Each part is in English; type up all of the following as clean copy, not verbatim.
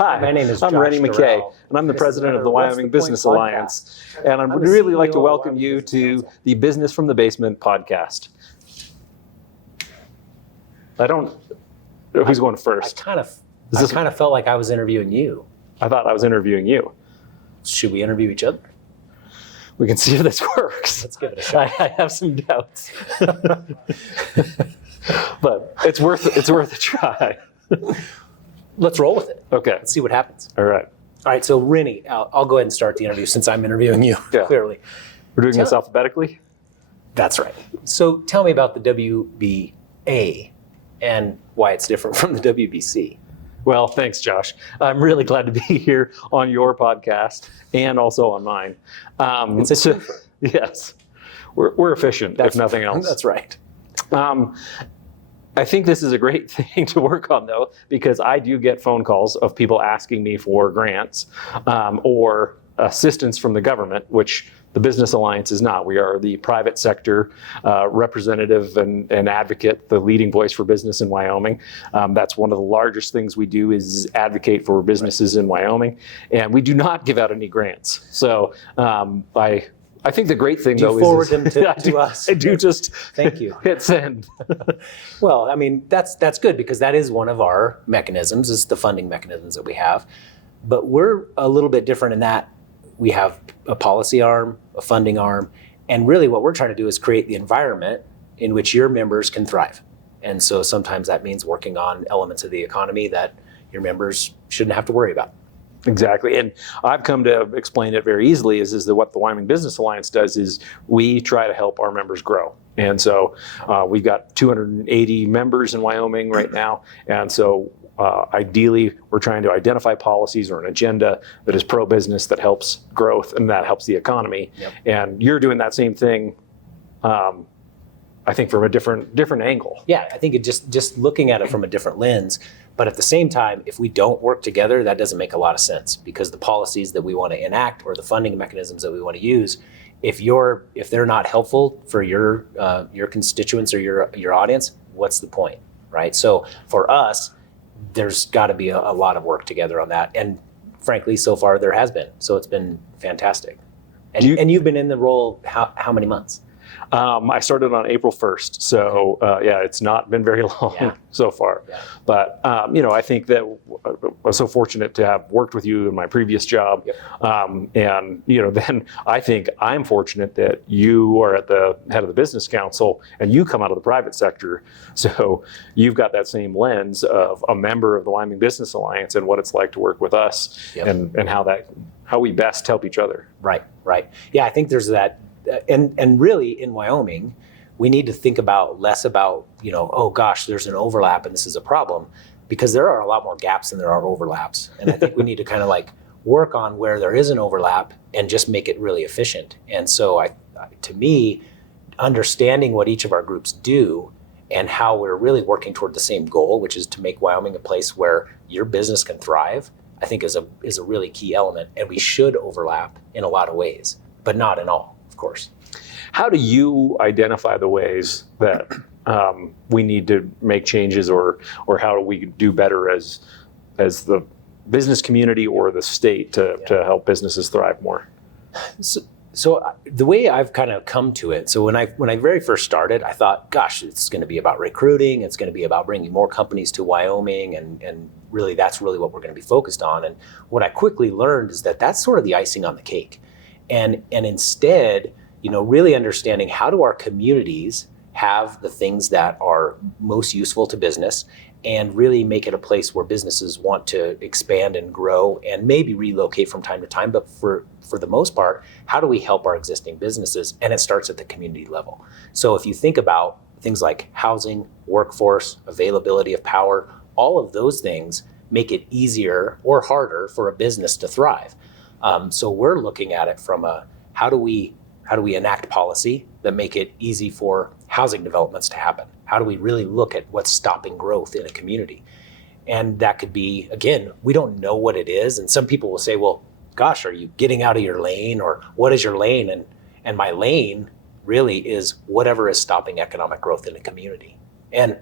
Hi, My name is I'm Josh Renny MacKay, Durrell, and I'm the this is president of the another What's Wyoming the Point Business podcast. Alliance. And I'd I'm the really like CEO to of welcome Wyoming you Business to Council. the Business from the Basement podcast. Who's going I first? kind of felt like I was interviewing you. I thought I was interviewing you. Should we interview each other? We can see if this works. Let's give it a shot. I have some doubts. But it's worth a try. Let's roll with it. Okay. Let's see what happens. All right. All right, so Renny, I'll go ahead and start the interview since I'm interviewing you, Yeah. clearly. We're doing this alphabetically? That's right. So tell me about the WBA and why it's different from the WBC. Well, thanks, Josh. I'm really glad to be here on your podcast and also on mine. It's a twofer. Yes. We're efficient, if nothing else. That's right. I think this is a great thing to work on, though, because I do get phone calls of people asking me for grants or assistance from the government, which the Business Alliance is not. We are the private sector representative and advocate, the leading voice for business in Wyoming. That's one of the largest things we do is advocate for businesses in Wyoming. And we do not give out any grants. So I think the great thing, though, you forward is them to us? I do just Thank you. hit send. Well, I mean, that's good because that is one of our mechanisms, is the funding mechanisms that we have. But we're a little bit different in that we have a policy arm, a funding arm, and really what we're trying to do is create the environment in which your members can thrive. And so sometimes that means working on elements of the economy that your members shouldn't have to worry about. Exactly. And I've come to explain it very easily is that what the Wyoming Business Alliance does is we try to help our members grow. And so we've got 280 members in Wyoming right now. And so ideally, we're trying to identify policies or an agenda that is pro-business, that helps growth, and that helps the economy. Yep. And you're doing that same thing, I think, from a different angle. Yeah, I think it just looking at it from a different lens. But at the same time, if we don't work together, that doesn't make a lot of sense because the policies that we want to enact or the funding mechanisms that we want to use, if they're not helpful for your constituents or your audience, what's the point, right? So for us, there's got to be a lot of work together on that. And frankly, so far there has been. So it's been fantastic. And you've been in the role how many months? I started on April 1st. So it's not been very long so far. Yeah. But, I think that I was so fortunate to have worked with you in my previous job. Yep. And then I think I'm fortunate that you are at the head of the Business Council and you come out of the private sector. So you've got that same lens of a member of the Wyoming Business Alliance and what it's like to work with us. Yep. and how we best help each other. Right. Yeah, I think there's that. And really in Wyoming, we need to think less about, oh gosh, there's an overlap and this is a problem, because there are a lot more gaps than there are overlaps. And I think we need to kind of work on where there is an overlap and just make it really efficient. And so to me, understanding what each of our groups do and how we're really working toward the same goal, which is to make Wyoming a place where your business can thrive, I think is a really key element. And we should overlap in a lot of ways, but not in all. Course. How do you identify the ways that we need to make changes or how do we do better as the business community or the state to help businesses thrive more? So the way I've kind of come to it, so when I very first started, I thought, gosh, it's going to be about recruiting, it's going to be about bringing more companies to Wyoming, and really that's really what we're going to be focused on. And what I quickly learned is that that's sort of the icing on the cake. And instead, really understanding how do our communities have the things that are most useful to business and really make it a place where businesses want to expand and grow and maybe relocate from time to time. But for the most part, how do we help our existing businesses? And it starts at the community level. So if you think about things like housing, workforce, availability of power, all of those things make it easier or harder for a business to thrive. So we're looking at it from how do we enact policy that make it easy for housing developments to happen? How do we really look at what's stopping growth in a community? And that could be, again, we don't know what it is. And some people will say, well, gosh, are you getting out of your lane? Or what is your lane? And my lane really is whatever is stopping economic growth in a community. And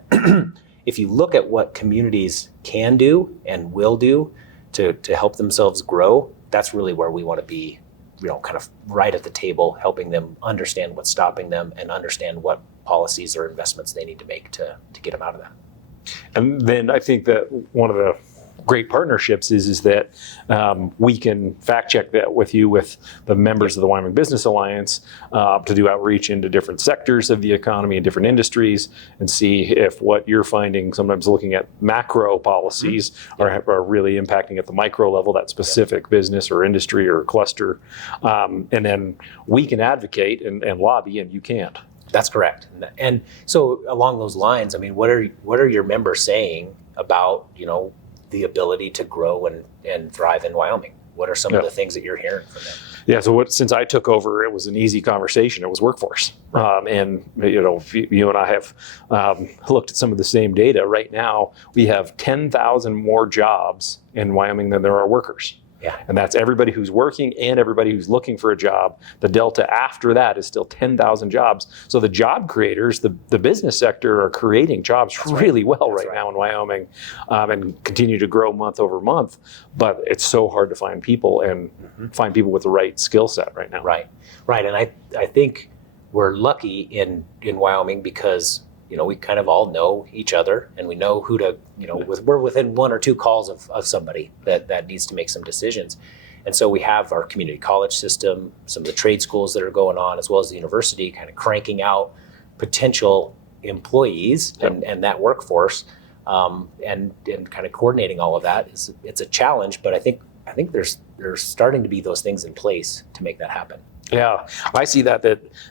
if you look at what communities can do and will do to help themselves grow, that's really where we want to be, kind of right at the table, helping them understand what's stopping them and understand what policies or investments they need to make to get them out of that. And then I think that one of the great partnerships is that we can fact check that with you, with the members of the Wyoming Business Alliance, to do outreach into different sectors of the economy and different industries, and see if what you're finding, sometimes looking at macro policies, are really impacting at the micro level, that specific business or industry or cluster. And then we can advocate and lobby, and you can't. That's correct. And so along those lines, I mean, what are your members saying about, the ability to grow and thrive in Wyoming? What are some of the things that you're hearing from them? Yeah, so since I took over, it was an easy conversation. It was workforce. And, you and I have looked at some of the same data. Right now, we have 10,000 more jobs in Wyoming than there are workers. Yeah. And that's everybody who's working and everybody who's looking for a job. The delta after that is still 10,000 jobs. So the job creators, the business sector, are creating jobs really well right now in Wyoming, and continue to grow month over month. But it's so hard to find people and find people with the right skill set right now. Right. And I think we're lucky in Wyoming because we kind of all know each other, and we know who to, we're within one or two calls of somebody that needs to make some decisions. And so we have our community college system, some of the trade schools that are going on, as well as the university kind of cranking out potential employees and that workforce, and kind of coordinating all of that. It's a challenge, but I think there's starting to be those things in place to make that happen. Yeah, I see that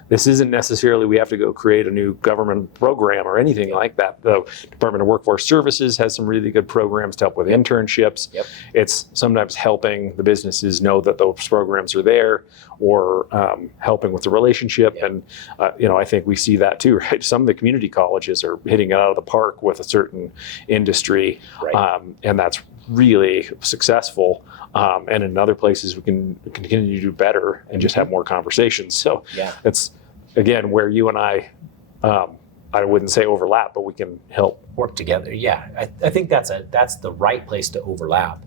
this isn't necessarily we have to go create a new government program or anything like that. The Department of Workforce Services has some really good programs to help with internships. Yep. It's sometimes helping the businesses know that those programs are there, or helping with the relationship. Yep. And, I think we see that too, right? Some of the community colleges are hitting it out of the park with a certain industry, right. And that's really successful. And in other places, we can continue to do better and just have more conversations. So it's, again, where you and I wouldn't say overlap, but we can help work together. Yeah, I think that's the right place to overlap.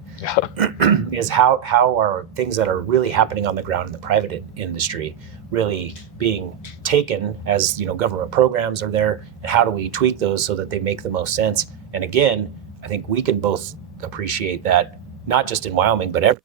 Is how are things that are really happening on the ground in the private industry really being taken as government programs are there, and how do we tweak those so that they make the most sense? And again, I think we can both appreciate that not just in Wyoming, but every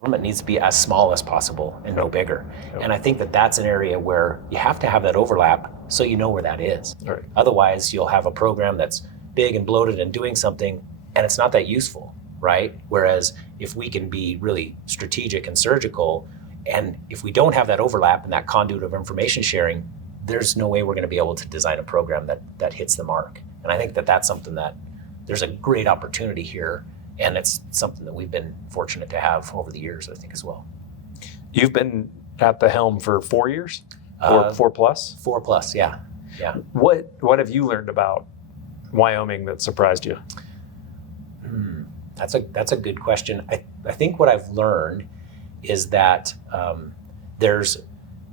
government needs to be as small as possible and no bigger. And I think that's an area where you have to have that overlap so you know where that is. Right. Otherwise, you'll have a program that's big and bloated and doing something, and it's not that useful, right? Whereas if we can be really strategic and surgical, and if we don't have that overlap and that conduit of information sharing, there's no way we're going to be able to design a program that hits the mark. And I think that's something that there's a great opportunity here. And it's something that we've been fortunate to have over the years, I think, as well. You've been at the helm for 4 years? 4 plus? 4 plus, yeah. What have you learned about Wyoming that surprised you? That's a good question. I think what I've learned is that there's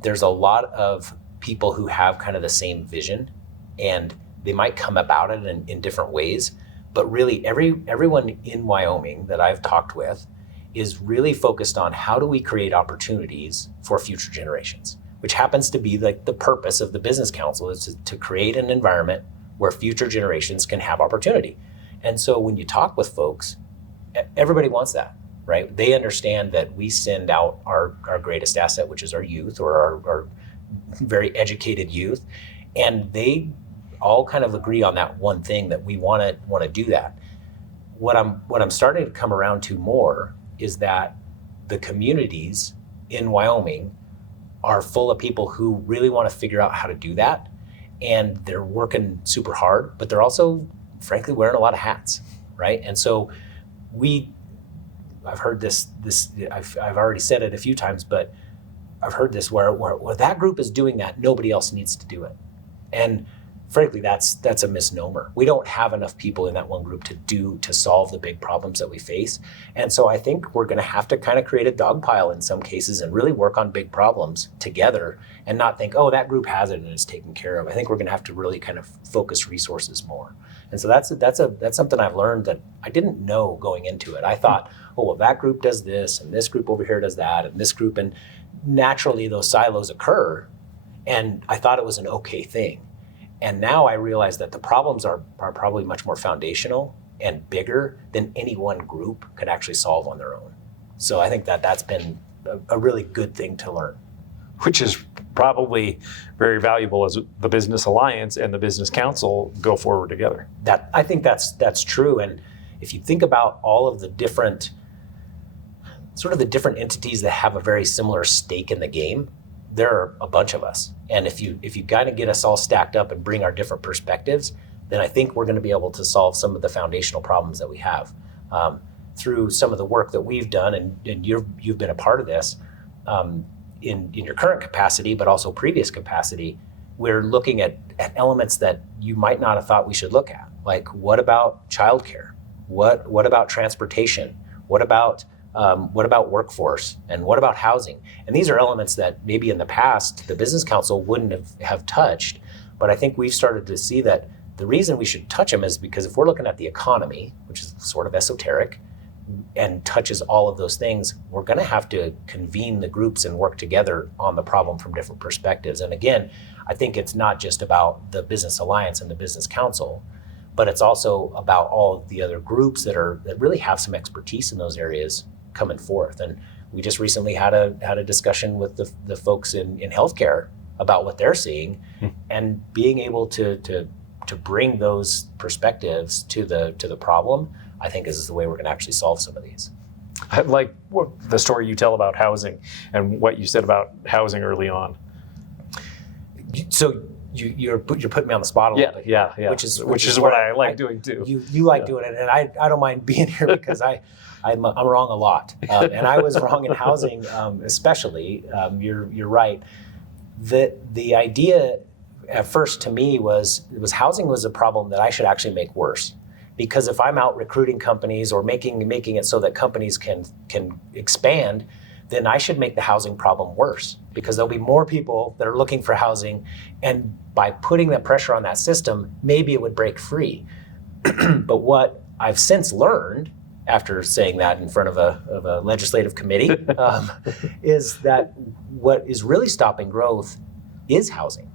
a lot of people who have kind of the same vision, and they might come about it in different ways. But really, everyone in Wyoming that I've talked with is really focused on how do we create opportunities for future generations, which happens to be like the purpose of the Business Council, is to create an environment where future generations can have opportunity. And so when you talk with folks, everybody wants that, right? They understand that we send out our greatest asset, which is our youth, or our very educated youth, and they all kind of agree on that one thing, that we want to do that. What I'm starting to come around to more is that the communities in Wyoming are full of people who really want to figure out how to do that, and they're working super hard, but they're also, frankly, wearing a lot of hats, right? And so I've heard this I've already said it a few times, but I've heard this where that group is doing that, nobody else needs to do it. And frankly, that's a misnomer. We don't have enough people in that one group to solve the big problems that we face. And so I think we're going to have to kind of create a dog pile in some cases and really work on big problems together and not think, oh, that group has it and it's taken care of. I think we're going to have to really kind of focus resources more. And so that's something I've learned that I didn't know going into it. I thought, oh, well, that group does this and this group over here does that and this group, and naturally those silos occur. And I thought it was an okay thing. And now I realize that the problems are probably much more foundational and bigger than any one group could actually solve on their own. So I think that's been a really good thing to learn. Which is probably very valuable as the Business Alliance and the Business Council go forward together. I think that's true. And if you think about all of the different entities that have a very similar stake in the game, there are a bunch of us. And if you kind of get us all stacked up and bring our different perspectives, then I think we're going to be able to solve some of the foundational problems that we have. Through some of the work that we've done, and you've been a part of this, in your current capacity, but also previous capacity, we're looking at elements that you might not have thought we should look at. Like, what about childcare? What about transportation? What about workforce? And what about housing? And these are elements that maybe in the past the Business Council wouldn't have touched. But I think we've started to see that the reason we should touch them is because if we're looking at the economy, which is sort of esoteric, and touches all of those things, we're going to have to convene the groups and work together on the problem from different perspectives. And again, I think it's not just about the Business Alliance and the Business Council, but it's also about all of the other groups that really have some expertise in those areas coming forth. And we just recently had a discussion with the folks in healthcare about what they're seeing, and being able to bring those perspectives to the problem, I think is the way we're going to actually solve some of these. I like the story you tell about housing and what you said about housing early on. So you're putting me on the spot a little bit. Yeah. Which is what I like doing too. You like doing it, and I don't mind being here because I'm wrong a lot, and I was wrong in housing, especially. You're right. The idea at first to me was housing was a problem that I should actually make worse. Because if I'm out recruiting companies or making it so that companies can expand, then I should make the housing problem worse, because there'll be more people that are looking for housing, and by putting that pressure on that system, maybe it would break free. But what I've since learned, after saying that in front of a legislative committee, is that what is really stopping growth is housing.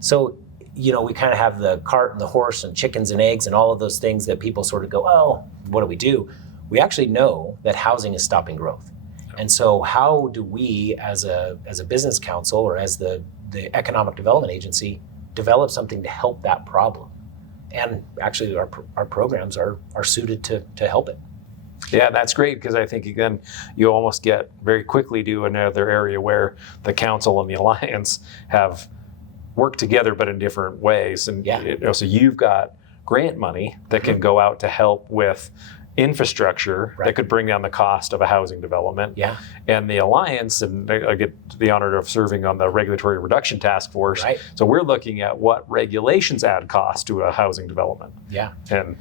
So, we kind of have the cart and the horse and chickens and eggs and all of those things that people sort of go, oh, what do? We actually know that housing is stopping growth. And so how do we as a business council or as the economic development agency develop something to help that problem? And actually our programs are suited to help it. Yeah, that's great, because I think, again, you almost get very quickly to another area where the council and the alliance have work together, but in different ways. And so you've got grant money that can go out to help with infrastructure that could bring down the cost of a housing development. Yeah. And the Alliance, and I get the honor of serving on the Regulatory Reduction Task Force. Right. So we're looking at what regulations add cost to a housing development. Yeah. And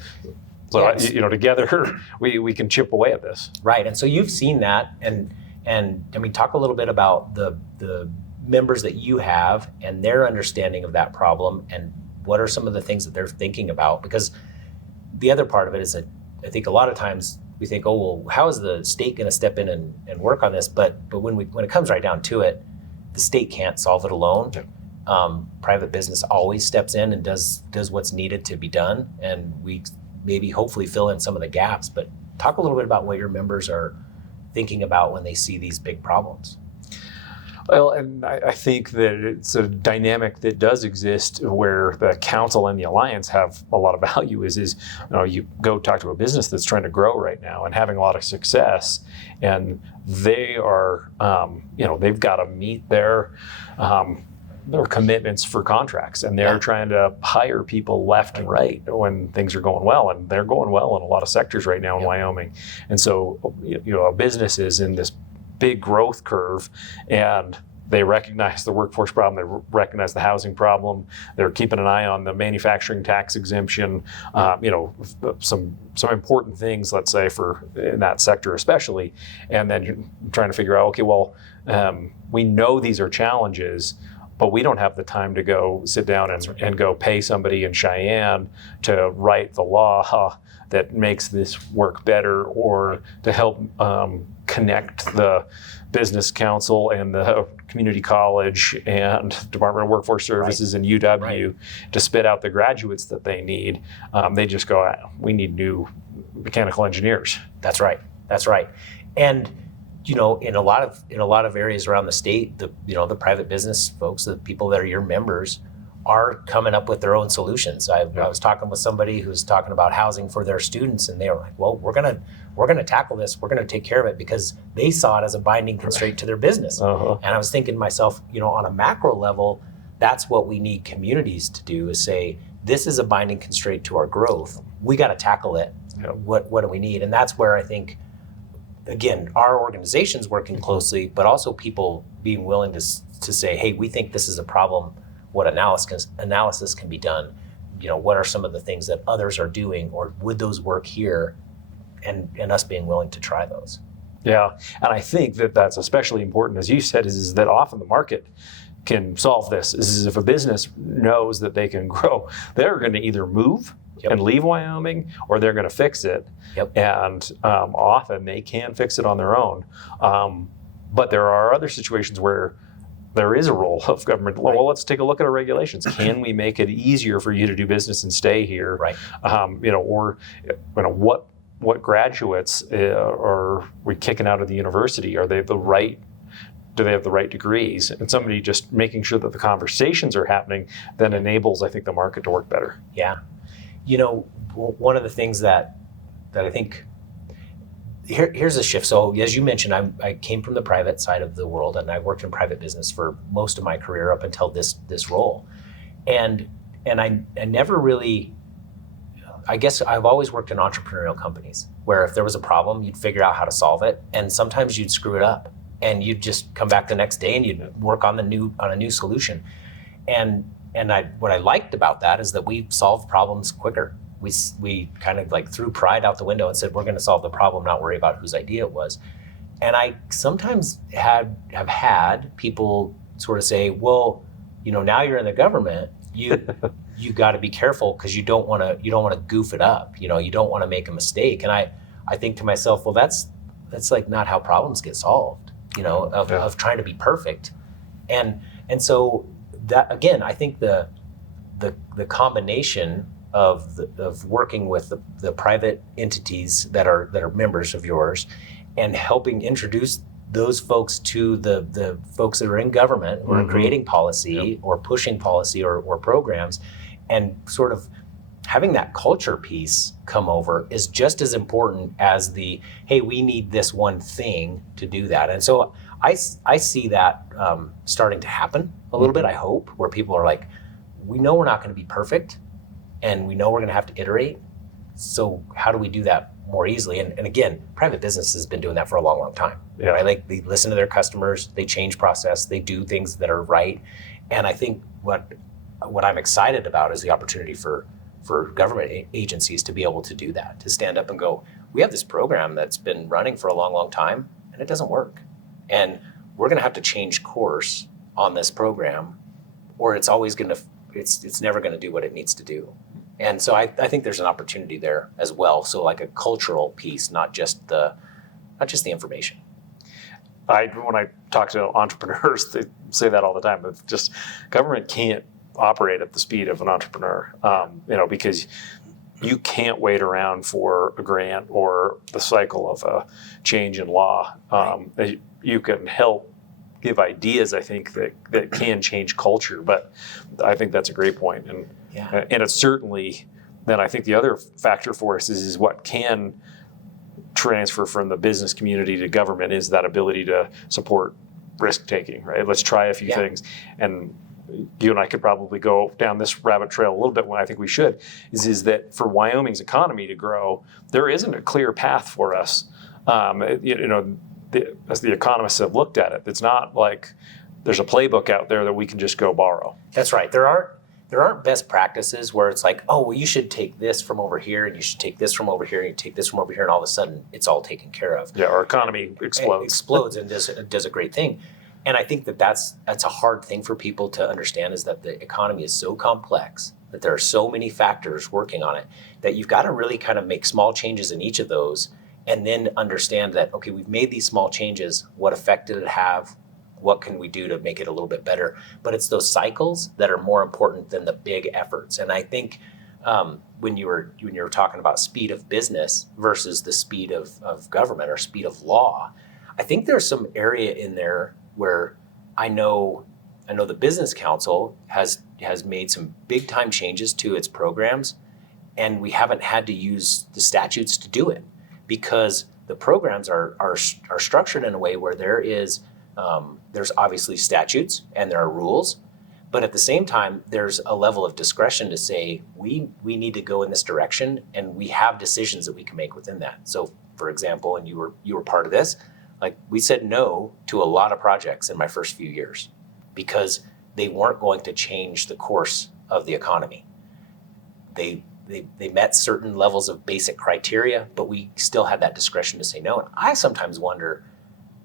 so, together we can chip away at this. Right. And so you've seen that, and I mean, talk a little bit about the members that you have and their understanding of that problem, and what are some of the things that they're thinking about. Because the other part of it is that I think a lot of times we think, oh, well, how is the state going to step in and work on this? But when it comes right down to it, the state can't solve it alone. Private business always steps in and does what's needed to be done, and we maybe hopefully fill in some of the gaps. But talk a little bit about what your members are thinking about when they see these big problems. Well, and I think that it's a dynamic that does exist where the council and the alliance have a lot of value. Is you go talk to a business that's trying to grow right now and having a lot of success, and they are, they've got to meet their commitments for contracts, and they're trying to hire people left and right when things are going well, and they're going well in a lot of sectors right now in Wyoming. And so, a business is in this big growth curve, and they recognize the workforce problem, they recognize the housing problem, they're keeping an eye on the manufacturing tax exemption, some important things, let's say, for in that sector especially, and then you're trying to figure out, okay, well, we know these are challenges, but we don't have the time to go sit down and go pay somebody in Cheyenne to write the law that makes this work better, or to help connect the Business Council and the community college and Department of Workforce Services and UW to spit out the graduates that they need. They just go, we need new mechanical engineers. That's right. And in a lot of areas around the state, the private business folks, the people that are your members, are coming up with their own solutions. I was talking with somebody who's talking about housing for their students, and they were like, well, we're gonna tackle this. We're gonna take care of it, because they saw it as a binding constraint to their business. And I was thinking to myself, on a macro level, that's what we need communities to do, is say, this is a binding constraint to our growth. We got to tackle it. What do we need? And that's where I think, again, our organizations working closely, but also people being willing to say, hey, we think this is a problem. What analysis can be done? What are some of the things that others are doing, or would those work here? And us being willing to try those. Yeah, and I think that that's especially important, as you said, is that often the market can solve this. Is if a business knows that they can grow, they're going to either move and leave Wyoming, or they're going to fix it. And often they can fix it on their own. But there are other situations where there is a role of government. Well, let's take a look at our regulations. Can we make it easier for you to do business and stay here? What graduates are we kicking out of the university? Do they have the right degrees? And somebody just making sure that the conversations are happening then enables, I think, the market to work better. Yeah. One of the things that I think, here's a shift. So as you mentioned, I came from the private side of the world, and I worked in private business for most of my career up until this role. And I never really, I guess I've always worked in entrepreneurial companies where if there was a problem, you'd figure out how to solve it. And sometimes you'd screw it up, and you'd just come back the next day and you'd work on a new solution. And what I liked about that is that we solved problems quicker. We kind of like threw pride out the window and said, we're going to solve the problem, not worry about whose idea it was. And I sometimes have had people sort of say, well, now you're in the government, you got to be careful, because you don't want to goof it up. You don't want to make a mistake. And I think to myself, well, that's like not how problems get solved, of trying to be perfect. And so that, again, I think the combination of working with the private entities that are members of yours, and helping introduce those folks to the folks that are in government, who are creating policy or pushing policy or programs, and sort of having that culture piece come over is just as important as the, hey, we need this one thing to do that. And so I see that starting to happen a little bit, I hope, where people are like, we know we're not going to be perfect, and we know we're going to have to iterate. So how do we do that more easily? And again, private business has been doing that for a long, long time. Right? Like, they listen to their customers, they change process, they do things that are right. And I think what I'm excited about is the opportunity for government agencies to be able to do that, to stand up and go, we have this program that's been running for a long, long time, and it doesn't work. And we're going to have to change course on this program, or it's never going to do what it needs to do. And so I think there's an opportunity there as well. So like a cultural piece, not just the information. When I talk to entrepreneurs, they say that all the time. It's just government can't operate at the speed of an entrepreneur, because you can't wait around for a grant or the cycle of a change in law. You can help give ideas, I think, that can change culture. But I think that's a great point. And it's certainly, then I think the other factor for us is what can transfer from the business community to government is that ability to support risk taking, right? Let's try a few things. And you and I could probably go down this rabbit trail a little bit when I think we should, is that for Wyoming's economy to grow, there isn't a clear path for us. As the economists have looked at it, it's not like there's a playbook out there that we can just go borrow. That's right. There aren't best practices where it's like, oh, well, you should take this from over here, and you should take this from over here, and you take this from over here, and all of a sudden it's all taken care of. Yeah, our economy explodes. It explodes and does a great thing. And I think that's a hard thing for people to understand, is that the economy is so complex, that there are so many factors working on it, that you've got to really kind of make small changes in each of those, and then understand that, okay, we've made these small changes. What effect did it have? What can we do to make it a little bit better? But it's those cycles that are more important than the big efforts. And I think when you were talking about speed of business versus the speed of government or speed of law, I think there's some area in there where I know the Business Council has made some big time changes to its programs, and we haven't had to use the statutes to do it, because the programs are structured in a way where there's obviously statutes and there are rules, but at the same time, there's a level of discretion to say, we need to go in this direction, and we have decisions that we can make within that. So, for example, and you were part of this, like, we said no to a lot of projects in my first few years because they weren't going to change the course of the economy. They met certain levels of basic criteria, but we still had that discretion to say no. And I sometimes wonder,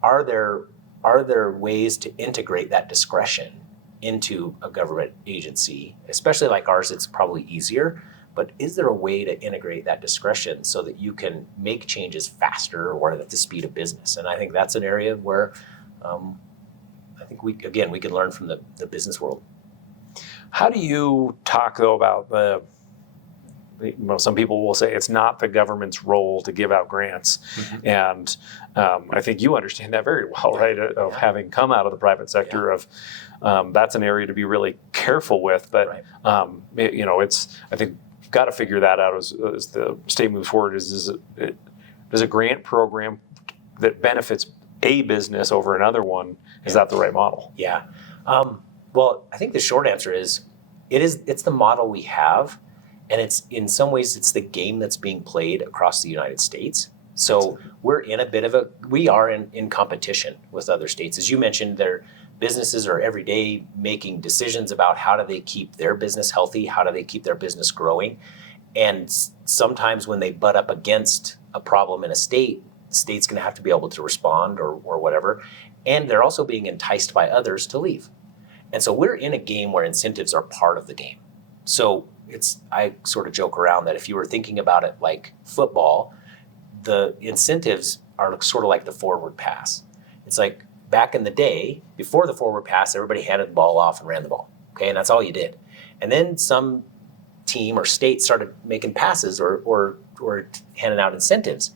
are there ways to integrate that discretion into a government agency? Especially like ours, it's probably easier, but is there a way to integrate that discretion so that you can make changes faster or at the speed of business? And I think that's an area where I think we can learn from the business world. How do you talk, though, about some people will say it's not the government's role to give out grants. Mm-hmm. And I think you understand that very well, right? Of having come out of the private sector, of that's an area to be really careful with. But, I think you've got to figure that out as the state moves forward. Does a grant program that benefits a business over another one, is that the right model? Yeah. Well, I think the short answer is it's the model we have. And it's, in some ways, it's the game that's being played across the United States. So we're in we are in competition with other states. As you mentioned, their businesses are every day making decisions about how do they keep their business healthy, how do they keep their business growing. And sometimes when they butt up against a problem in a state, the state's going to have to be able to respond or whatever. And they're also being enticed by others to leave. And so we're in a game where incentives are part of the game. So I sort of joke around that if you were thinking about it like football, the incentives are sort of like the forward pass. It's like back in the day, before the forward pass, everybody handed the ball off and ran the ball. Okay, and that's all you did. And then some team or state started making passes or handing out incentives.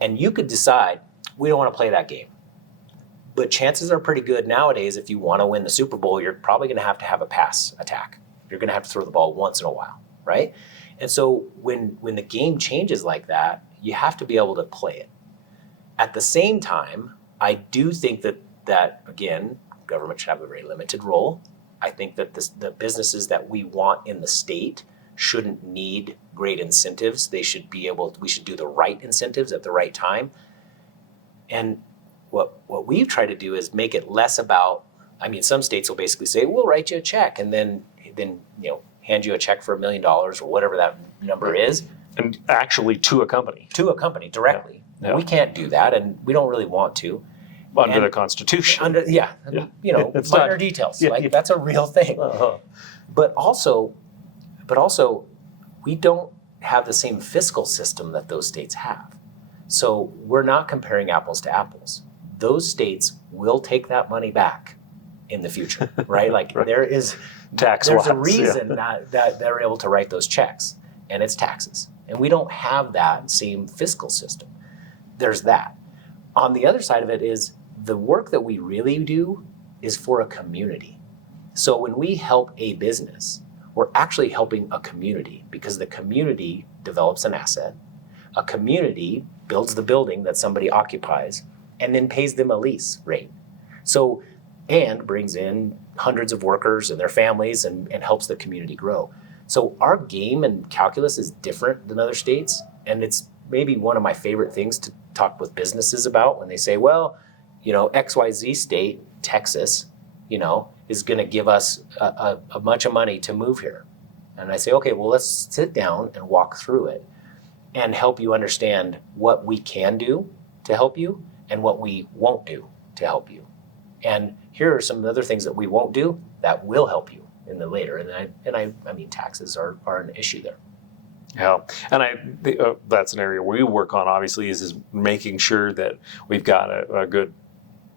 And you could decide, we don't want to play that game. But chances are pretty good nowadays, if you want to win the Super Bowl, you're probably going to have a pass attack. You're going to have to throw the ball once in a while, right? And so when the game changes like that, you have to be able to play it. At the same time, I do think that again, government should have a very limited role. I think that the businesses that we want in the state shouldn't need great incentives. We should do the right incentives at the right time. And what we've tried to do is make it less about, some states will basically say, we'll write you a check, and then hand you a check for $1 million or whatever that number is. And actually to a company. To a company directly. Yeah. We can't do that, and we don't really want to. Under the Constitution. It's minor details. That's a real thing. Uh-huh. But also, we don't have the same fiscal system that those states have. So we're not comparing apples to apples. Those states will take that money back in the future, right? Like right. There's a reason that they're able to write those checks, and it's taxes. And we don't have that same fiscal system. There's that. On the other side of it is the work that we really do is for a community. So when we help a business, we're actually helping a community, because the community develops an asset. A community builds the building that somebody occupies and then pays them a lease rate. So, and brings in hundreds of workers and their families and helps the community grow. So our game and calculus is different than other states. And it's maybe one of my favorite things to talk with businesses about when they say, well, XYZ state, Texas, is going to give us a bunch of money to move here. And I say, okay, well, let's sit down and walk through it and help you understand what we can do to help you and what we won't do to help you. And here are some other things that we won't do that will help you in the later. And I mean, taxes are an issue there. Yeah, and that's an area we work on. Obviously, is making sure that we've got a good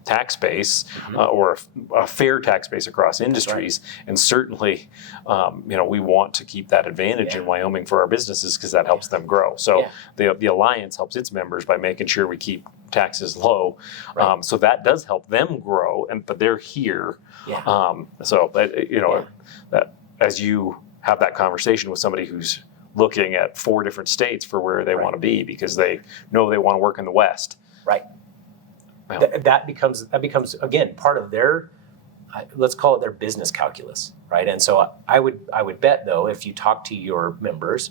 tax base or a fair tax base across industries, and certainly, we want to keep that advantage in Wyoming for our businesses because that helps them grow. So the alliance helps its members by making sure we keep taxes low, so that does help them grow. But they're here, that as you have that conversation with somebody who's looking at 4 different states for where they want to be because they know they want to work in the West. Right. That becomes again part of their, let's call it their business calculus, right? And so I would bet though, if you talk to your members,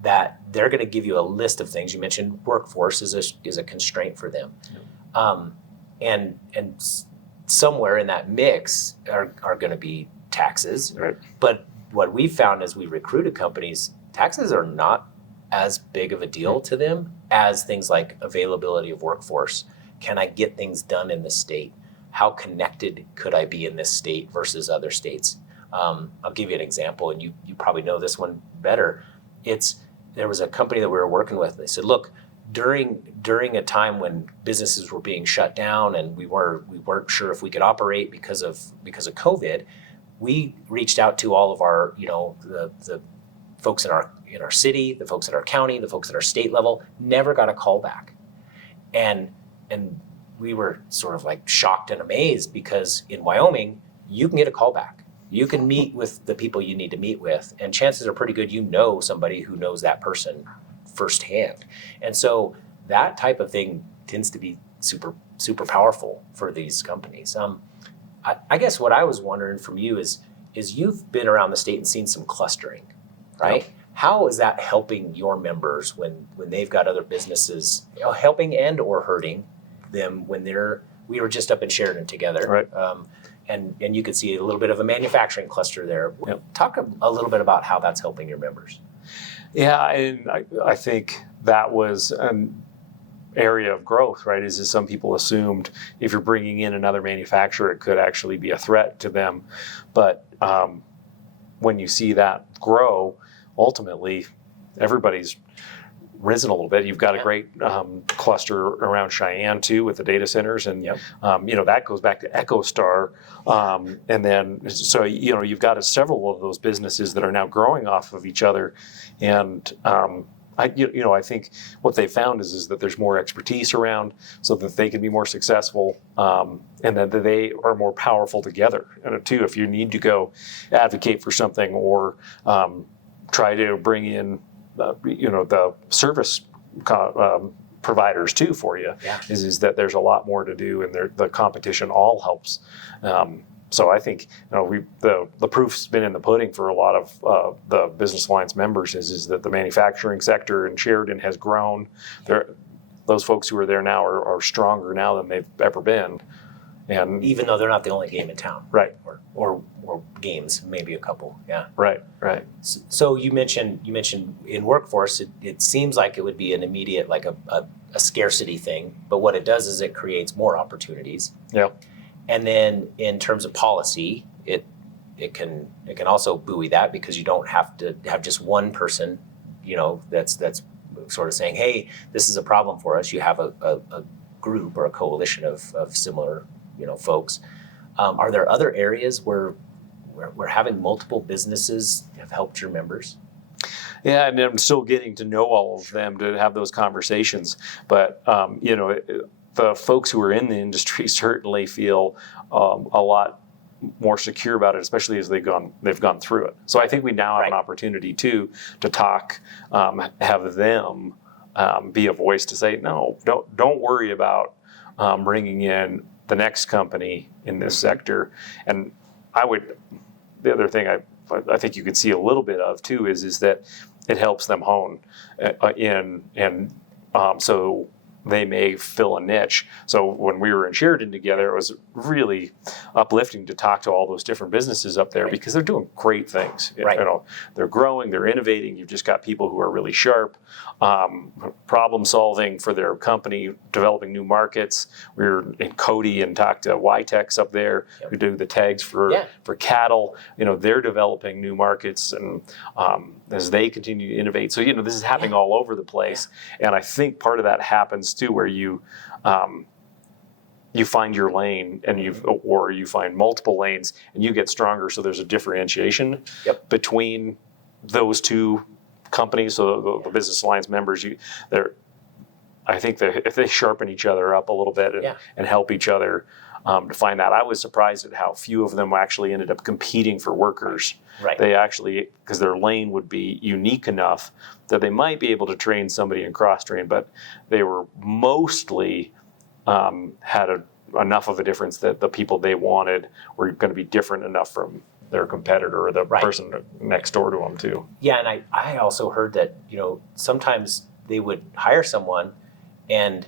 that they're going to give you a list of things. You mentioned workforce is a constraint for them, and somewhere in that mix are going to be taxes. Right. But what we've found as we recruited companies, taxes are not as big of a deal to them as things like availability of workforce. Can I get things done in the state? How connected could I be in this state versus other states? I'll give you an example, and you probably know this one better. There was a company that we were working with. They said, look, during a time when businesses were being shut down and we weren't sure if we could operate because of COVID, we reached out to all of our, the folks in our city, the folks in our county, the folks at our state level, never got a call back. And we were sort of like shocked and amazed because in Wyoming, you can get a call back. You can meet with the people you need to meet with, and chances are pretty good you know somebody who knows that person firsthand. And so that type of thing tends to be super, super powerful for these companies. I guess what I was wondering from you is you've been around the state and seen some clustering, right? Yep. How is that helping your members when they've got other businesses, helping and or hurting them when we were just up in Sheridan together, right? And you could see a little bit of a manufacturing cluster there. Yep. Talk a little bit about how that's helping your members. Yeah, and I think that was an area of growth, right? Is some people assumed if you're bringing in another manufacturer, it could actually be a threat to them. But when you see that grow, ultimately, everybody's risen a little bit. You've got a great cluster around Cheyenne too with the data centers, and that goes back to EchoStar, and then so you've got several of those businesses that are now growing off of each other, and I think what they found is that there's more expertise around, so that they can be more successful, and that they are more powerful together. And too, if you need to go advocate for something or try to bring in the service providers too for you, is that there's a lot more to do, and the competition all helps. So I think the proof's been in the pudding for a lot of the Business Alliance members is that the manufacturing sector in Sheridan has grown. Those folks who are there now are stronger now than they've ever been. And even though they're not the only game in town, right? Or games, maybe a couple, Right. So you mentioned in workforce, it seems like it would be an immediate, like a scarcity thing, but what it does is it creates more opportunities. Yeah. And then in terms of policy, it can also buoy that because you don't have to have just one person, that's sort of saying, hey, this is a problem for us. You have a group or a coalition of similar folks. Are there other areas where having multiple businesses have helped your members? Yeah, and I'm still getting to know all of them to have those conversations. But the folks who are in the industry certainly feel a lot more secure about it, especially as they've gone through it. So I think we now have an opportunity too to talk, have them be a voice to say, no, don't worry about bringing in the next company in this sector. And the other thing I think you could see a little bit of too is that it helps them hone so they may fill a niche. So when we were in Sheridan together, it was really uplifting to talk to all those different businesses up there because they're doing great things. Right. They're growing, they're innovating. You've just got people who are really sharp, problem solving for their company, developing new markets. We were in Cody and talked to YTEX up there who do the tags for cattle. They're developing new markets, and as they continue to innovate. So, this is happening all over the place. And I think part of that happens too, where you find your lane or you find multiple lanes and you get stronger. So there's a differentiation between those two companies. So the Business Alliance members, I think that if they sharpen each other up a little bit and help each other to find that. I was surprised at how few of them actually ended up competing for workers. Right. They actually, because their lane would be unique enough that they might be able to train somebody and cross-train, but they were mostly had enough of a difference that the people they wanted were going to be different enough from their competitor or the person next door to them too. Yeah, and I also heard that, sometimes they would hire someone and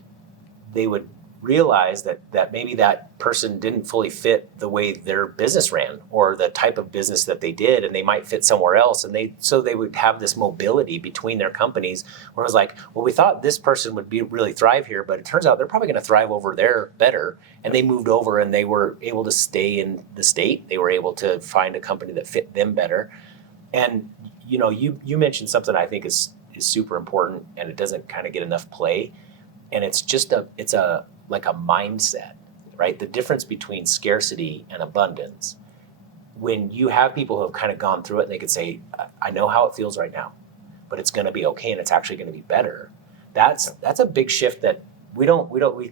they would realize that maybe that person didn't fully fit the way their business ran or the type of business that they did, and they might fit somewhere else. And so they would have this mobility between their companies where it was like, well, we thought this person would really thrive here, but it turns out they're probably going to thrive over there better. And they moved over and they were able to stay in the state. They were able to find a company that fit them better. And, you mentioned something I think is super important, and it doesn't kind of get enough play. And it's just like a mindset, right? The difference between scarcity and abundance. When you have people who have kind of gone through it, and they could say, I know how it feels right now, but it's going to be okay, and it's actually going to be better. That's a big shift that we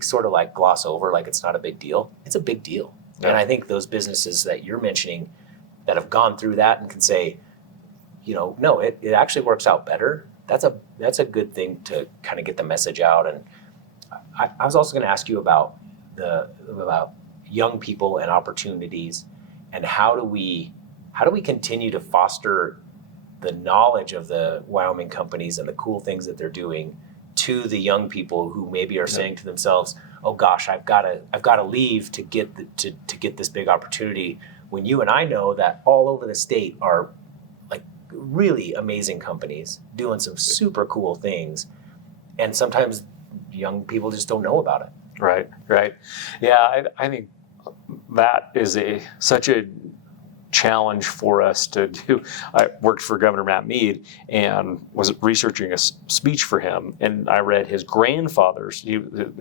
sort of like gloss over, like it's not a big deal. It's a big deal. Yeah. And I think those businesses that you're mentioning that have gone through that and can say, no, it actually works out better. That's a good thing to kind of get the message out. And I was also going to ask you about young people and opportunities, and how do we continue to foster the knowledge of the Wyoming companies and the cool things that they're doing to the young people who maybe are saying to themselves, "Oh gosh, I've got to leave to get this big opportunity." When you and I know that all over the state are like really amazing companies doing some super cool things, and sometimes young people just don't know about it. Right. Yeah, I think that is such a challenge for us to do. I worked for Governor Matt Mead and was researching a speech for him, and I read his grandfather's.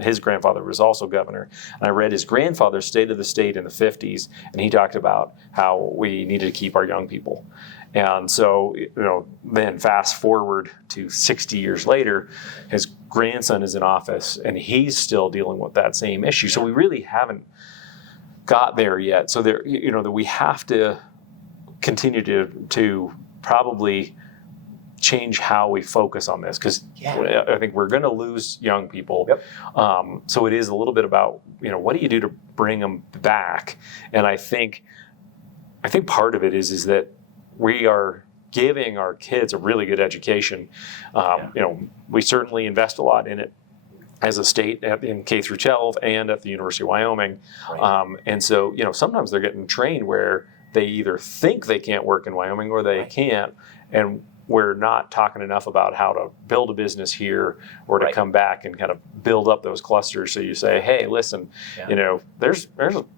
His grandfather was also governor, and I read his grandfather's State of the State in the 50s, and he talked about how we needed to keep our young people. And so, then fast forward to 60 years later, his grandson is in office and he's still dealing with that same issue. So we really haven't got there yet. So that we have to continue to probably change how we focus on this, because I think we're going to lose young people. Yep. So it is a little bit about, what do you do to bring them back? And I think part of it is that we are giving our kids a really good education. We certainly invest a lot in it as a state in K through 12 and at the University of Wyoming. Right. And so, sometimes they're getting trained where they either think they can't work in Wyoming or they can't. And we're not talking enough about how to build a business here or to come back and kind of build up those clusters. So you say, hey, listen, there's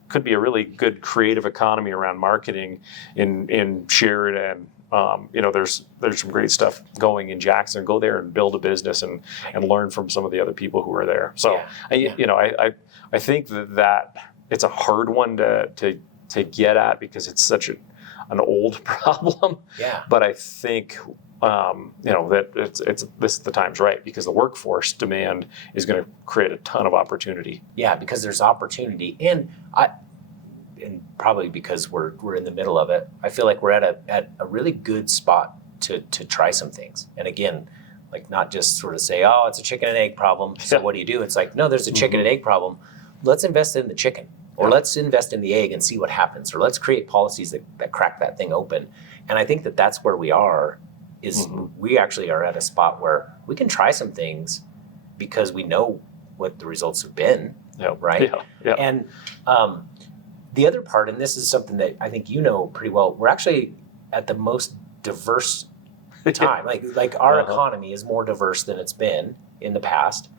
could be a really good creative economy around marketing in Sheridan. There's some great stuff going in Jackson. Go there and build a business and learn from some of the other people who are there. So, I think that it's a hard one to get at because it's such an old problem. Yeah. But I think that this the time's right, because the workforce demand is going to create a ton of opportunity. Yeah, because there's opportunity, and probably because we're in the middle of it, I feel like we're at a really good spot to try some things. And again, like not just sort of say, oh, it's a chicken and egg problem. So what do you do? It's like, no, there's a chicken and egg problem. Let's invest in the chicken, or let's invest in the egg and see what happens, or let's create policies that crack that thing open. And I think that that's where we are. We actually are at a spot where we can try some things because we know what the results have been, right? Yeah. And the other part, and this is something that I think you know pretty well, we're actually at the most diverse time. like our economy is more diverse than it's been in the past.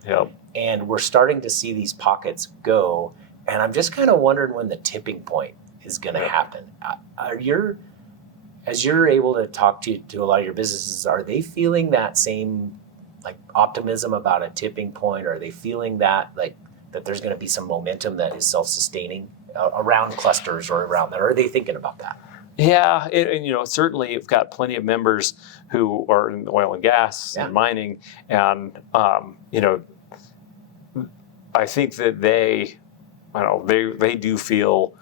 And we're starting to see these pockets go. And I'm just kind of wondering when the tipping point is going to happen. As you're able to talk to a lot of your businesses, are they feeling that same like optimism about a tipping point? Or are they feeling that that there's going to be some momentum that is self-sustaining around clusters or around that? Or are they thinking about that? Yeah, and certainly you've got plenty of members who are in oil and gas and mining, and I think that they do feel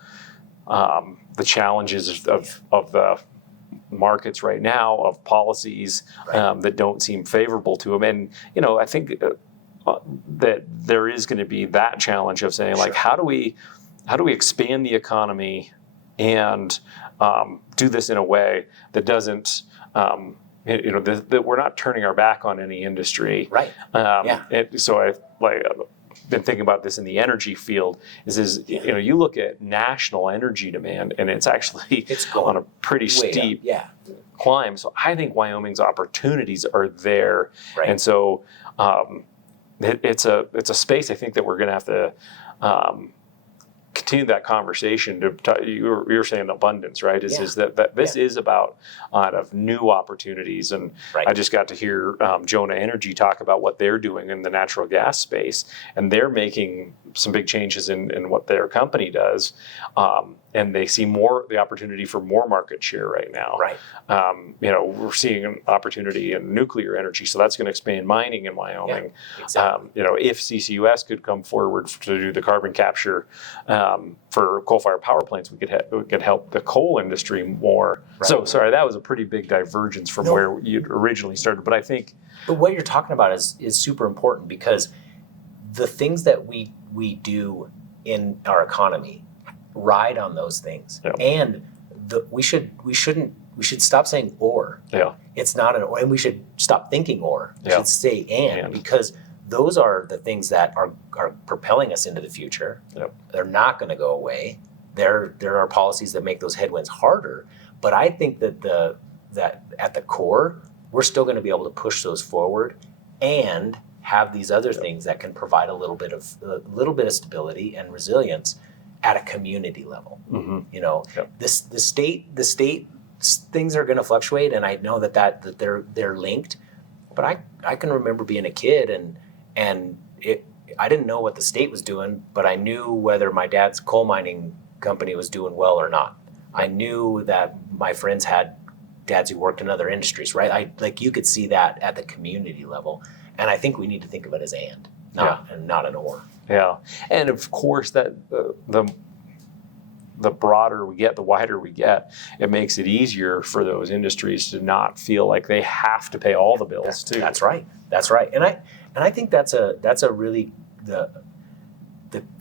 the challenges of the markets right now, of policies that don't seem favorable to them, and I think that there is going to be that challenge of saying how do we expand the economy and do this in a way that doesn't, that we're not turning our back on any industry. Right. So I've been thinking about this in the energy field. You look at national energy demand, and it's on a pretty steep climb. So I think Wyoming's opportunities are there, and so it's a space I think that we're going to have to. Continue that conversation. You were saying abundance, right? Is that this is about new opportunities, and I just got to hear Jonah Energy talk about what they're doing in the natural gas space, and they're making some big changes in what their company does, and they see the opportunity for more market share right now. We're seeing an opportunity in nuclear energy, so that's going to expand mining in Wyoming. If CCUS could come forward to do the carbon capture for coal-fired power plants, we could help the coal industry more. So, sorry, that was a pretty big divergence from where you originally started, but I think. But what you're talking about is super important, because the things that we do in our economy ride on those things, and we should stop saying or. It's not an or, and we should stop thinking or. We should say and, because those are the things that are propelling us into the future. They're not going to go away. There are policies that make those headwinds harder, but I think that at the core, we're still going to be able to push those forward and have these other things that can provide a little bit of stability and resilience at a community level. The state things are going to fluctuate, and I know that they're linked. But I can remember being a kid and I didn't know what the state was doing, but I knew whether my dad's coal mining company was doing well or not. I knew that my friends had dads who worked in other industries, right? You could see that at the community level. And I think we need to think of it as and not an or. Yeah. And of course that the broader we get, the wider we get, it makes it easier for those industries to not feel like they have to pay all the bills too. That's right. And I think that's a really the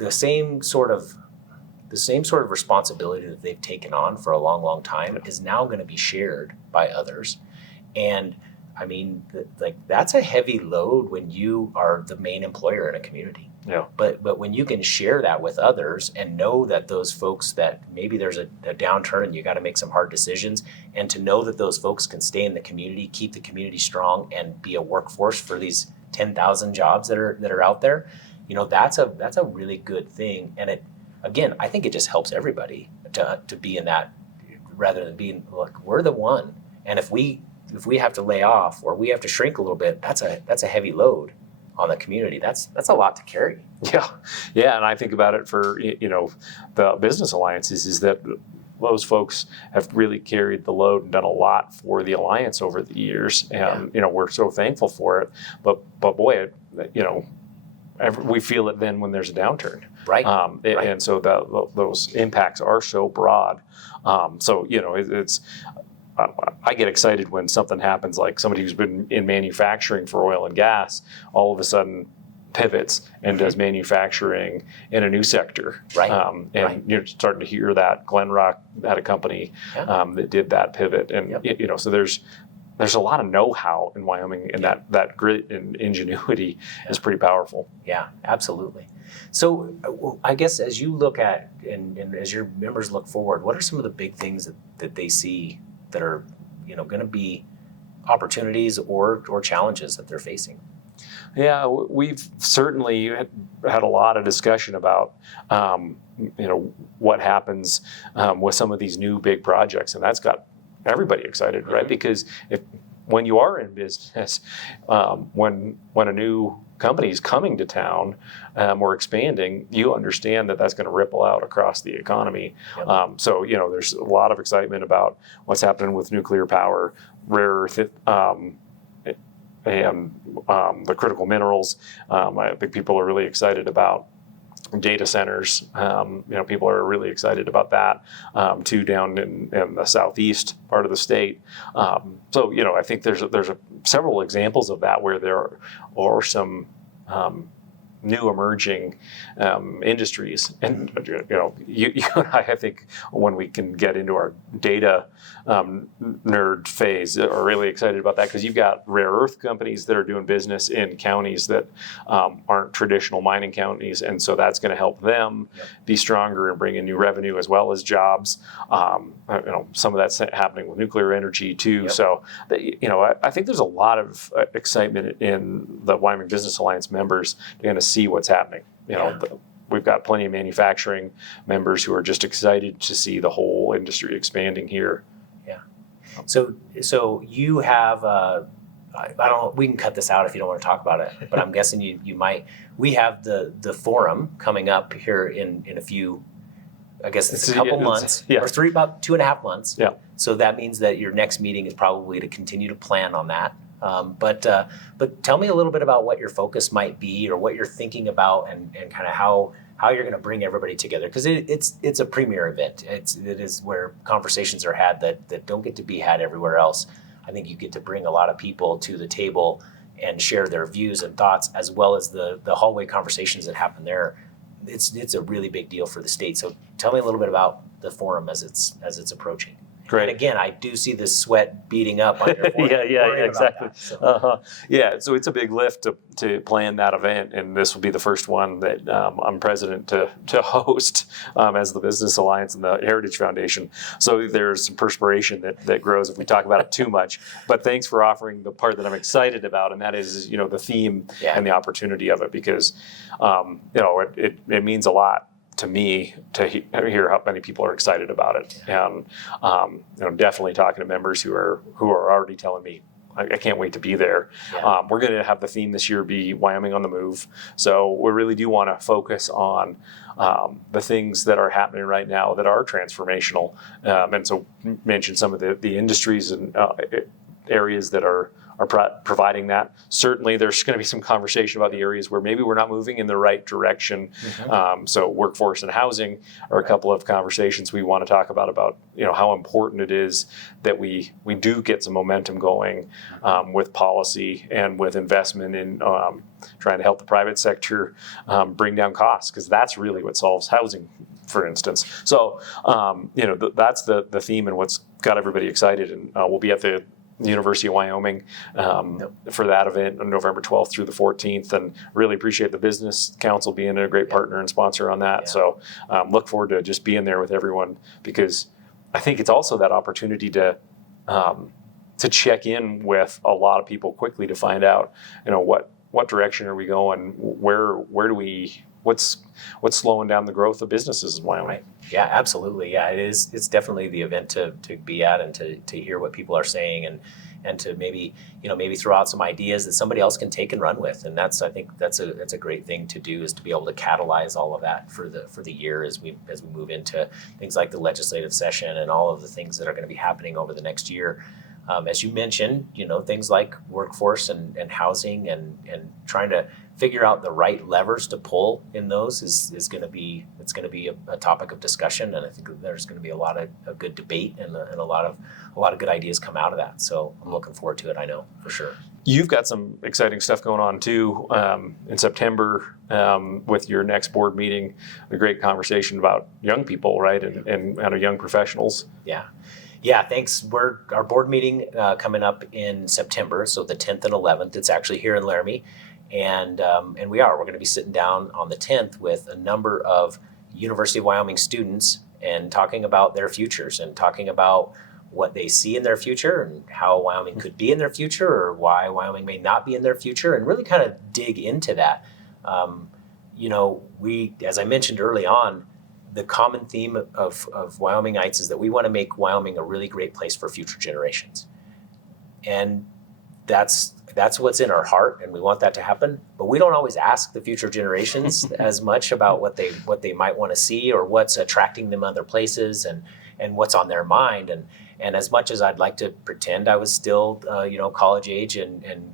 same sort of responsibility that they've taken on for a long, long time is now going to be shared by others. And I mean, that's a heavy load when you are the main employer in a community. But when you can share that with others and know that those folks, that maybe there's a downturn and you got to make some hard decisions, and to know that those folks can stay in the community, keep the community strong, and be a workforce for these 10,000 jobs that are out there, that's a really good thing. And I think it just helps everybody to be in that, rather than being like, we're the one. And if we have to lay off or we have to shrink a little bit, that's a heavy load on the community. That's a lot to carry. Yeah. And I think about it for, the business alliances, is that those folks have really carried the load and done a lot for the alliance over the years. And, we're so thankful for it. But boy, we feel it then when there's a downturn. Right. And so those impacts are so broad. It's, I get excited when something happens, like somebody who's been in manufacturing for oil and gas all of a sudden pivots and does manufacturing in a new sector. You're starting to hear that. Glenrock had a company that did that pivot, and so there's there's a lot of know-how in Wyoming, and that grit and ingenuity is pretty powerful. Yeah, absolutely. So I guess as you look at, and as your members look forward, what are some of the big things that they see that are, going to be opportunities or challenges that they're facing? Yeah, we've certainly had a lot of discussion about, what happens with some of these new big projects, and that's got everybody excited, right? Because when you are in business, when a new company is coming to town or expanding, you understand that that's going to ripple out across the economy. Yep. So there's a lot of excitement about what's happening with nuclear power, rare earth, and the critical minerals. I think people are really excited about data centers. People are really excited about that too, down in the southeast part of the state. So I think there's several examples of that where there are some new emerging industries, and you and I think when we can get into our data nerd phase, are really excited about that, because you've got rare earth companies that are doing business in counties that aren't traditional mining counties, and so that's going to help them be stronger and bring in new revenue as well as jobs. Some of that's happening with nuclear energy too. Yep. So I think there's a lot of excitement in the Wyoming Business Alliance members to kind of see what's happening. We've got plenty of manufacturing members who are just excited to see the whole industry expanding here. Yeah. So you have, I don't know, we can cut this out if you don't want to talk about it, but I'm guessing you might. We have the forum coming up here in a few, I guess it's a couple months, or about 2.5 months. Yeah. So that means that your next meeting is probably to continue to plan on that. But tell me a little bit about what your focus might be, or what you're thinking about, and kind of how you're going to bring everybody together, because it's a premier event. It is where conversations are had that don't get to be had everywhere else. I think you get to bring a lot of people to the table and share their views and thoughts, as well as the hallway conversations that happen there. It's a really big deal for the state. So tell me a little bit about the forum as it's approaching. Great. And again, I do see the sweat beating up on your forehead. Yeah, exactly. So. Yeah, so it's a big lift to plan that event, and this will be the first one that I'm president to host as the Business Alliance and the Heritage Foundation. So there's some perspiration that grows if we talk about it too much. But thanks for offering the part that I'm excited about, and that is the theme and the opportunity of it, because it means a lot to me to hear how many people are excited about it, and definitely talking to members who are already telling me, I can't wait to be there. Yeah. We're going to have the theme this year be Wyoming on the Move, so we really do want to focus on the things that are happening right now that are transformational, and so mention some of the industries and areas that are providing that. Certainly there's going to be some conversation about the areas where maybe we're not moving in the right direction. Mm-hmm. So workforce and housing are a couple of conversations we want to talk about how important it is that we do get some momentum going with policy and with investment in trying to help the private sector bring down costs, because that's really what solves housing, for instance. So that's the theme and what's got everybody excited, and we'll be at the University of Wyoming for that event on November 12th through the 14th, and really appreciate the Business Council being a great partner and sponsor on that. So look forward to just being there with everyone, because I think it's also that opportunity to check in with a lot of people quickly to find out what direction are we going, where do we, what's slowing down the growth of businesses in Wyoming. Right. Yeah, absolutely. Yeah, it's definitely the event to be at, and to hear what people are saying, and to maybe throw out some ideas that somebody else can take and run with. And I think that's a great thing to do, is to be able to catalyze all of that for the year as we move into things like the legislative session and all of the things that are going to be happening over the next year. As you mentioned, things like workforce and housing, and trying to figure out the right levers to pull in those is going to be a topic of discussion, and I think there's going to be a lot of good debate and a lot of good ideas come out of that. So I'm looking forward to it. I know for sure. You've got some exciting stuff going on too in September with your next board meeting. A great conversation about young people, right, and young professionals. Yeah, thanks. Our board meeting coming up in September, so the 10th and 11th. It's actually here in Laramie, and we're going to be sitting down on the 10th with a number of University of Wyoming students and talking about their futures and talking about what they see in their future and how Wyoming could be in their future or why Wyoming may not be in their future, and really kind of dig into that. As I mentioned early on, the common theme of Wyomingites is that we want to make Wyoming a really great place for future generations. And that's what's in our heart, and we want that to happen. But we don't always ask the future generations as much about what they might want to see or what's attracting them other places and what's on their mind. And as much as I'd like to pretend I was still college age and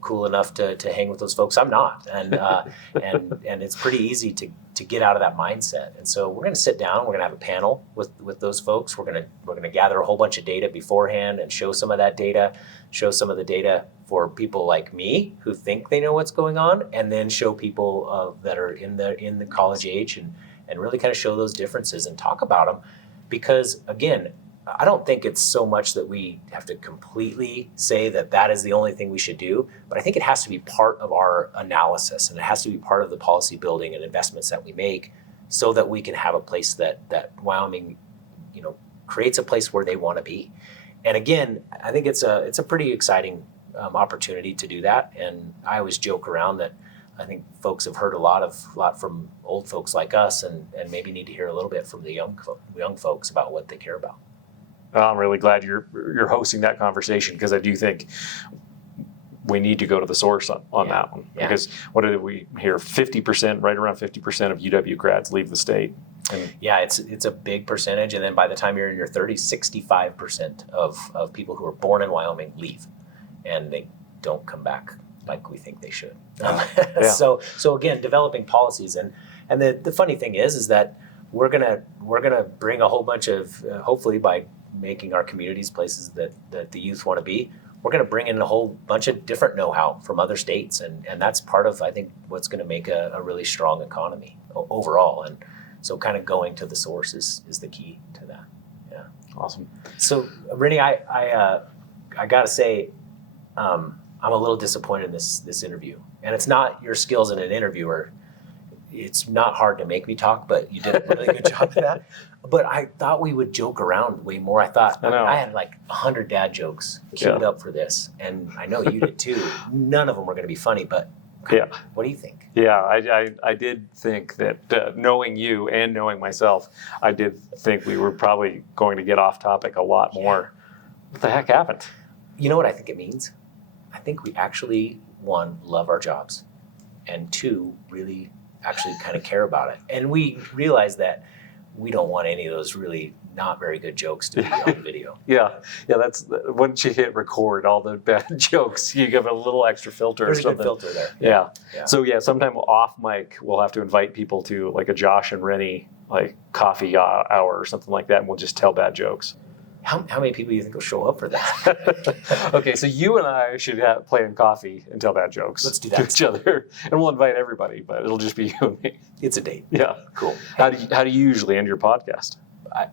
cool enough to hang with those folks, I'm not. And it's pretty easy to get out of that mindset. And so we're going to sit down. We're going to have a panel with those folks. We're going to gather a whole bunch of data beforehand and show some of that data, show some of the data for people like me who think they know what's going on, and then show people that are in the college age and really kind of show those differences and talk about them. Because again, I don't think it's so much that we have to completely say that is the only thing we should do, but I think it has to be part of our analysis, and it has to be part of the policy building and investments that we make, so that we can have a place that Wyoming, creates a place where they want to be. And again, I think it's a pretty exciting opportunity to do that. And I always joke around that I think folks have heard a lot from old folks like us, and maybe need to hear a little bit from the young folks about what they care about. I'm really glad you're hosting that conversation, because I do think we need to go to the source on that one. Yeah. Because what did we hear? 50%, right around 50% of UW grads leave the state. Yeah, it's a big percentage. And then by the time you're in your 30s, 65% of people who are born in Wyoming leave, and they don't come back like we think they should. Yeah. So again, developing policies, and the funny thing is that we're gonna bring a whole bunch of hopefully, by making our communities places that the youth want to be, we're going to bring in a whole bunch of different know-how from other states, and that's part of, I think, what's going to make a really strong economy overall. And so kind of going to the source is the key to that. Yeah. Awesome. So Renny, I gotta say, I'm a little disappointed in this interview, and it's not your skills in an interviewer. It's not hard to make me talk, but you did a really good job of that. But I thought we would joke around way more. I had like 100 dad jokes queued up for this, and I know you did too. None of them were going to be funny, but what do you think? Yeah, I did think that knowing you and knowing myself, I did think we were probably going to get off topic a lot more. What the heck happened? You know what I think it means? I think we actually, one, love our jobs, and two, really actually kind of care about it. And we realize that we don't want any of those really not very good jokes to be on video. Yeah, that's once you hit record, all the bad jokes, you give it a little extra filter. There's or something. A good filter there. Yeah. So sometime off mic, we'll have to invite people to like a Josh and Renny like coffee hour or something like that, and we'll just tell bad jokes. How many people do you think will show up for that? Okay, so you and I should play in coffee and tell bad jokes. Let's do that. To each other, and we'll invite everybody, but it'll just be you and me. It's a date. Yeah, cool. How do you usually end your podcast?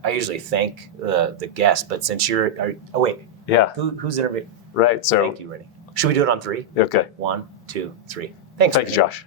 I usually thank the guest, but since wait. Yeah. Who's interviewing? Right. So thank you, Renny. Should we do it on 3? Okay. 1, 2, 3. Thank you, Josh.